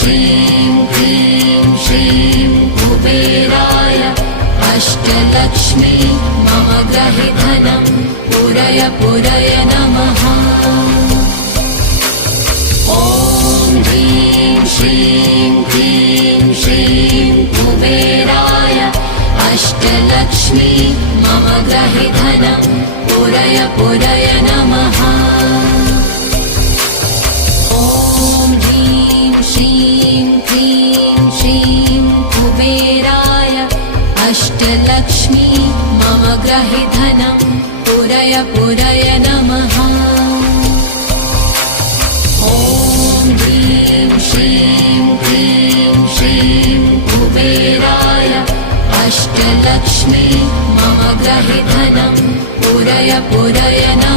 श्रीं क्लीं श्रीं कुबेराय अष्टलक्ष्मी मम गृहे धनं पूरय पूरय नमः। ॐ ह्रीं श्रीं क्लीं श्रीं कुबेराय अष्टलक्ष्मी मम गृहे धनं पूरय पूरय नमः। ॐ ह्रीं श्रीं क्लीं श्रीं कुबेराय अष्टलक्ष्मी मम गृहे धनं पूरय पूरय नमः। ॐ ह्रीं श्रीं क्लीं श्रीं कुबेराय अष्टलक्ष्मी मम गृहे धनं पूरय पूरय